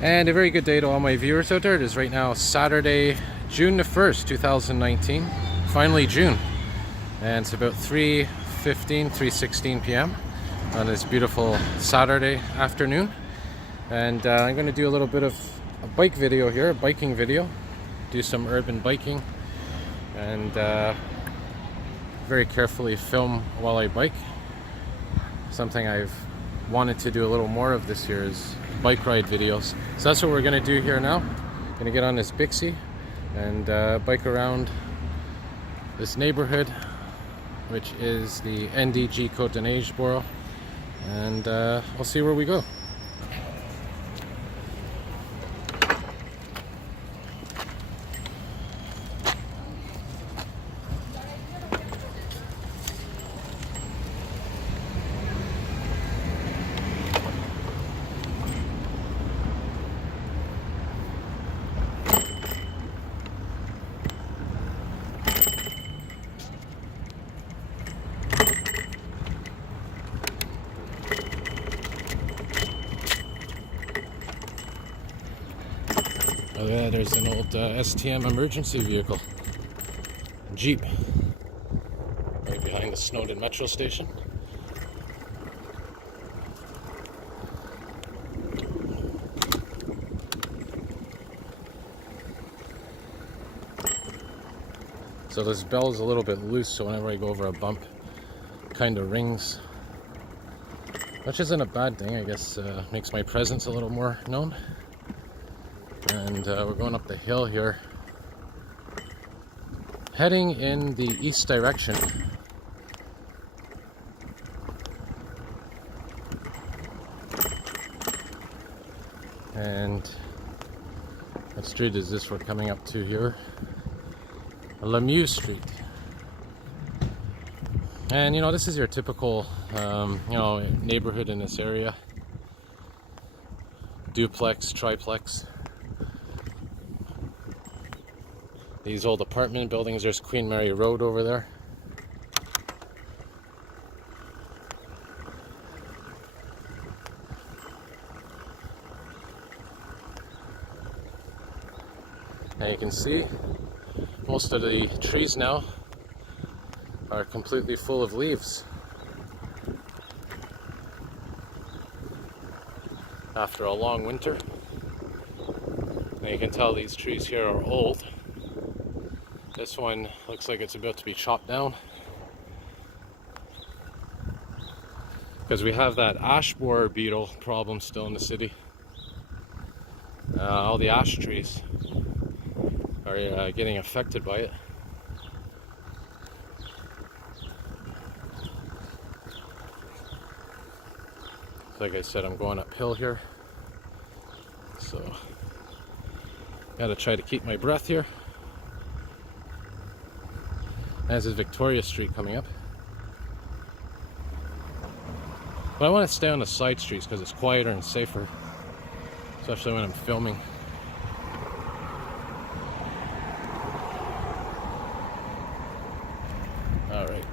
And a very good day to all my viewers out there. It is right now Saturday, June the 1st, 2019. Finally June. And it's about 3:16 p.m. on this beautiful Saturday afternoon. And I'm going to do a little bit of a bike video here, a biking video. Do some urban biking. And very carefully film while I bike. Something I've wanted to do a little more of this year is bike ride videos. So that's what we're gonna do here now. Gonna get on this Bixie and bike around this neighborhood, which is the NDG Côte-de-Neige borough, and we'll see where we go. Oh yeah, there's an old STM emergency vehicle. Jeep. Right behind the Snowdon metro station. So this bell is a little bit loose, so whenever I go over a bump, it kind of rings. Which isn't a bad thing, I guess. Makes my presence a little more known. And we're going up the hill here, heading in the east direction. And what street is this we're coming up to here? Lemieux Street. And you know, this is your typical neighborhood in this area. Duplex, triplex. These old apartment buildings. There's Queen Mary Road over there. And you can see most of the trees now are completely full of leaves after a long winter. And you can tell these trees here are old. This one looks like it's about to be chopped down because we have that ash borer beetle problem still in the city. All the ash trees are getting affected by it. Like I said, I'm going uphill here, so gotta try to keep my breath here. As is Victoria Street coming up. But I want to stay on the side streets because it's quieter and safer, especially when I'm filming. All right.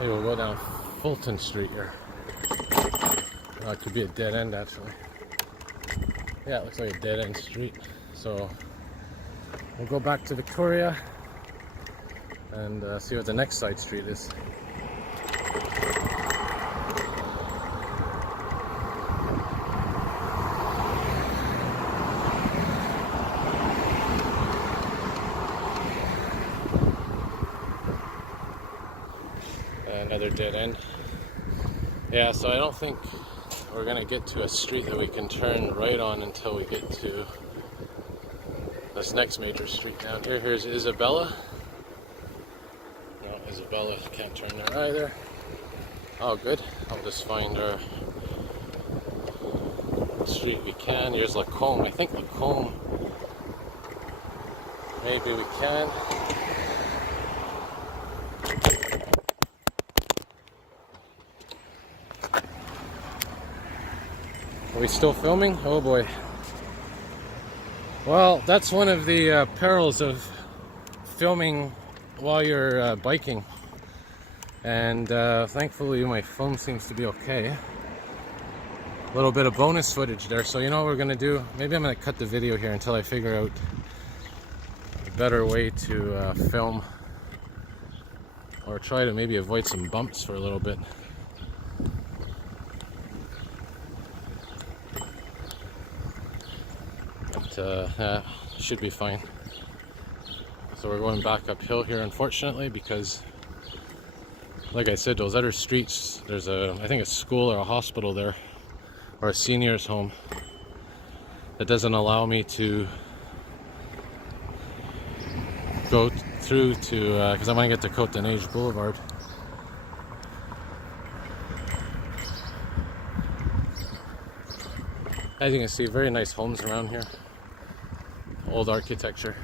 Maybe we'll go down Fulton Street here. Oh, it could be a dead end actually. Yeah, it looks like a dead end street. So we'll go back to Victoria and see what the next side street is. Another dead end. Yeah, so I don't think we're gonna get to a street that we can turn right on until we get to this next major street down here. Here's Isabella. No, Isabella can't turn there either. Oh, good. I'll just find our street we can. Here's Lacombe. I think Lacombe. Maybe we can. Are we still filming? Oh boy. Well, that's one of the perils of filming while you're biking. And thankfully my phone seems to be okay. A little bit of bonus footage there. So you know what we're gonna do? Maybe I'm gonna cut the video here until I figure out a better way to film. Or try to maybe avoid some bumps for a little bit. But should be fine. So we're going back uphill here, unfortunately, because like I said, those other streets, there's I think a school or a hospital there, or a senior's home, that doesn't allow me to go through to, because I want to get to Côte de Neige Boulevard. As you can see, very nice homes around here. Old architecture.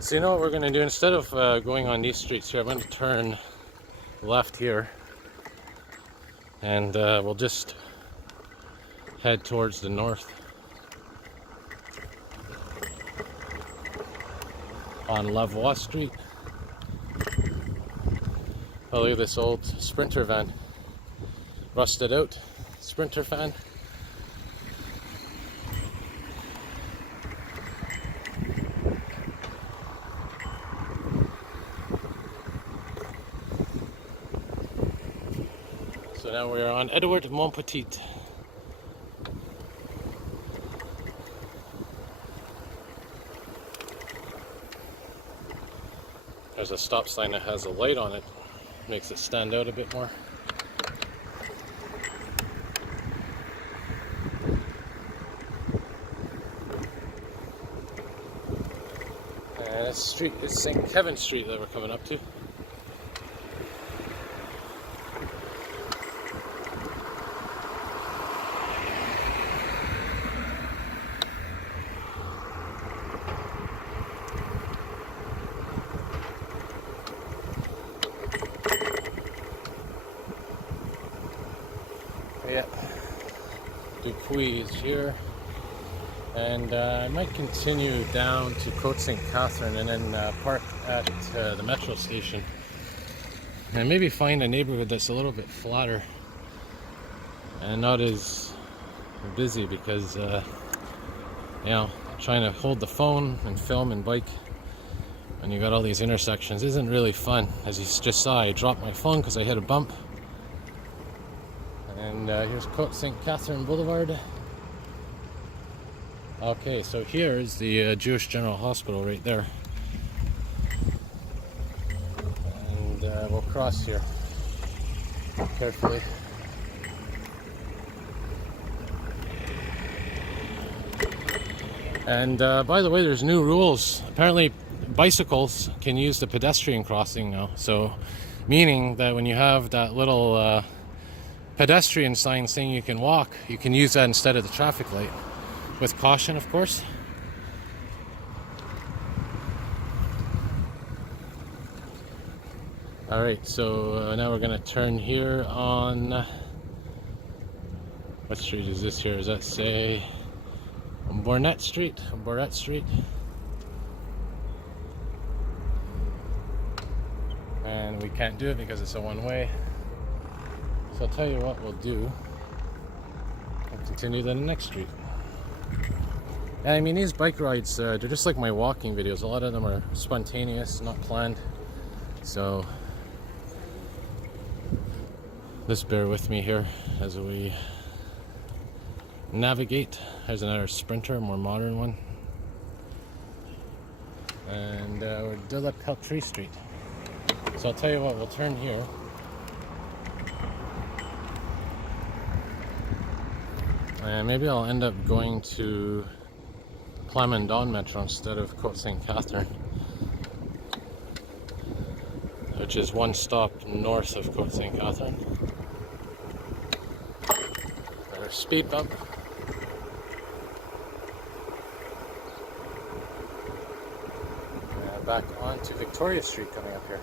So you know what we're going to do? Instead of going on these streets here, I'm going to turn left here, and we'll just head towards the north on Lavoie Street. Oh, look at this old Sprinter van, rusted out Sprinter van. So now we are on Edward Montpetit. There's a stop sign that has a light on it, makes it stand out a bit more. And this street is St. Kevin Street that we're coming up to. Yeah, Dupuis is here, and I might continue down to Côte St. Catherine and then park at the metro station and maybe find a neighborhood that's a little bit flatter and not as busy, because you know, trying to hold the phone and film and bike when you got all these intersections isn't really fun. As you just saw, I dropped my phone because I hit a bump. And here's Côte St. Catherine Boulevard. Okay, so here's the Jewish General Hospital right there. And we'll cross here carefully. And by the way, there's new rules. Apparently bicycles can use the pedestrian crossing now. So meaning that when you have that little pedestrian sign saying you can walk, you can use that instead of the traffic light. With caution, of course. Alright, so now we're going to turn here on... what street is this here? Does that say Bornet Street? Bornet Street. And we can't do it because it's a one-way. So I'll tell you what we'll do. We'll continue to the next street. And I mean, these bike rides, they're just like my walking videos. A lot of them are spontaneous, not planned. So just bear with me here as we navigate. There's another Sprinter, a more modern one. And we're De La Peltrie Street. So I'll tell you what, we'll turn here. And maybe I'll end up going to Plamondon Metro instead of Côte St. Catherine, which is one stop north of Côte St. Catherine. our speed bump. Back onto Victoria Street coming up here.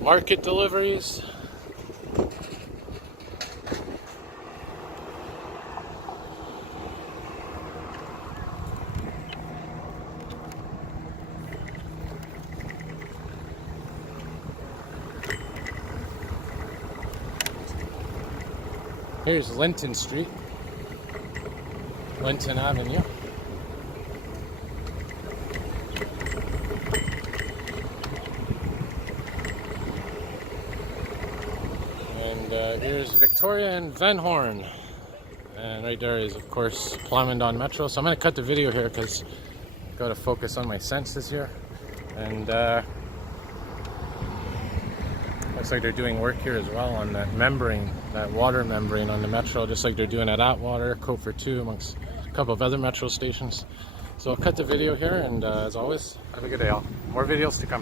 Market deliveries. Here's Linton Street, Linton Avenue. And here's Victoria and Van Horn. And right there is, of course, Plamondon Metro. So I'm going to cut the video here because I've got to focus on my senses here. And looks like they're doing work here as well on that membrane, that water membrane on the metro, just like they're doing at Atwater, Coat for Two, amongst a couple of other metro stations. So I'll cut the video here, and as always, have a good day all. More videos to come.